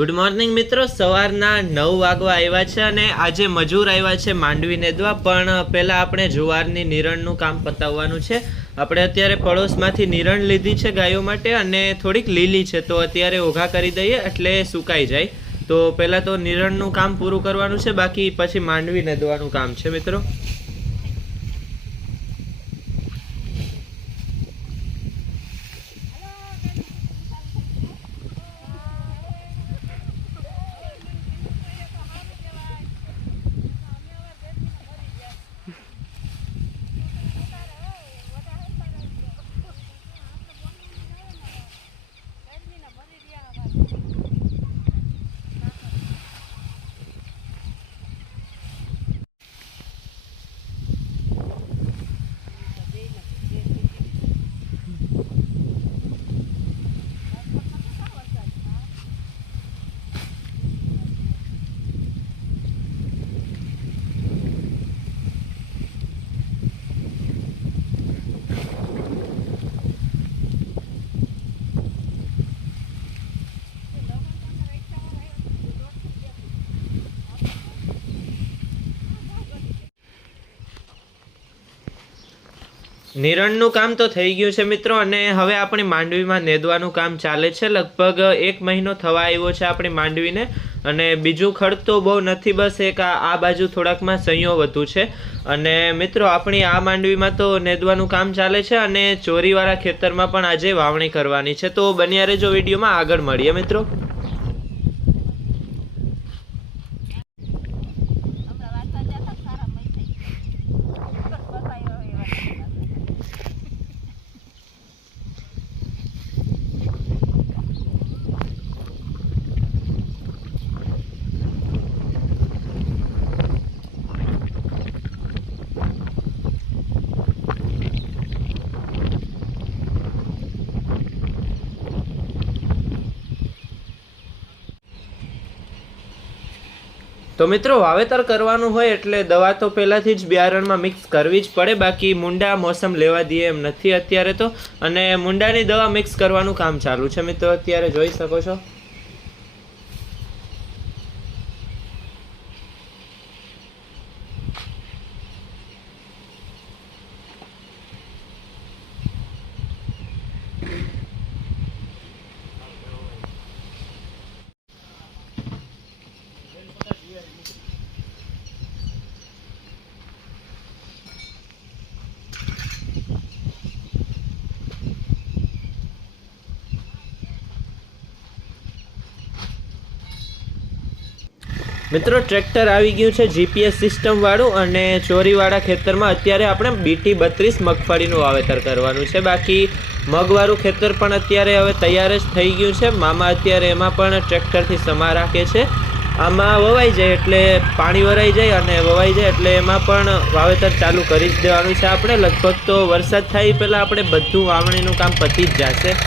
Good morning મિત્રો, સવારના 9 વાગવા આવ્યા છે અને આજે મજૂર આવ્યા છે માંડવી નેદવા. પણ પહેલાં આપણે જુવારની નિરણનું કામ પતાવવાનું છે. આપણે અત્યારે પડોશમાંથી નિરણ લીધી છે ગાયો માટે અને થોડીક લીલી છે, તો અત્યારે ઓઘા કરી દઈએ એટલે સુકાઈ જાય. તો પહેલાં તો નિરણનું કામ પૂરું કરવાનું છે, બાકી પછી માંડવી નેદવાનું કામ છે મિત્રો. નિરણનું કામ તો થઈ ગયું છે મિત્રો, અને હવે આપણી માંડવીમાં નેદવાનું કામ ચાલે છે. લગભગ 1 મહિનો થવા આવ્યો છે આપણી માંડવીને, અને બીજું ખડ તો બહુ નથી, બસ એક આ બાજુ થોડાકમાં સહીઓ વધુ છે. અને મિત્રો આપણી આ માંડવીમાં તો નેદવાનું કામ ચાલે છે, અને ચોરીવાળા ખેતરમાં પણ આજે વાવણી કરવાની છે. તો બન્યા રહેજો વિડીયોમાં, આગળ મળીએ મિત્રો. તો મિત્રો વાવેતર કરવાનું હોય એટલે દવા તો પહેલાંથી જ બિયારણમાં મિક્સ કરવી જ પડે, બાકી મુંડા મોસમ લેવા દઈએ એમ નથી અત્યારે તો. અને મુંડાની દવા મિક્સ કરવાનું કામ ચાલુ છે મિત્રો, અત્યારે જોઈ શકો છો. મિત્રો ટ્રેક્ટર આવી ગયું છે જીપીએસ સિસ્ટમ વાળું, અને ચોરીવાળા ખેતરમાં અત્યારે આપણે BT 32 મગફળીનું વાવેતર કરવાનું છે. બાકી મગવાળું ખેતર પણ અત્યારે હવે તૈયાર જ થઈ ગયું છે. મામા અત્યારે એમાં પણ ટ્રેક્ટરથી સમા રાખે છે. આમાં વવાઈ જાય એટલે પાણી વરાઈ જાય, અને વવાઈ જાય એટલે એમાં પણ વાવેતર ચાલુ કરી જ દેવાનું છે આપણે. લગભગ તો વરસાદ થાય પહેલાં આપણે બધું વાવણીનું કામ પતી જ જશે.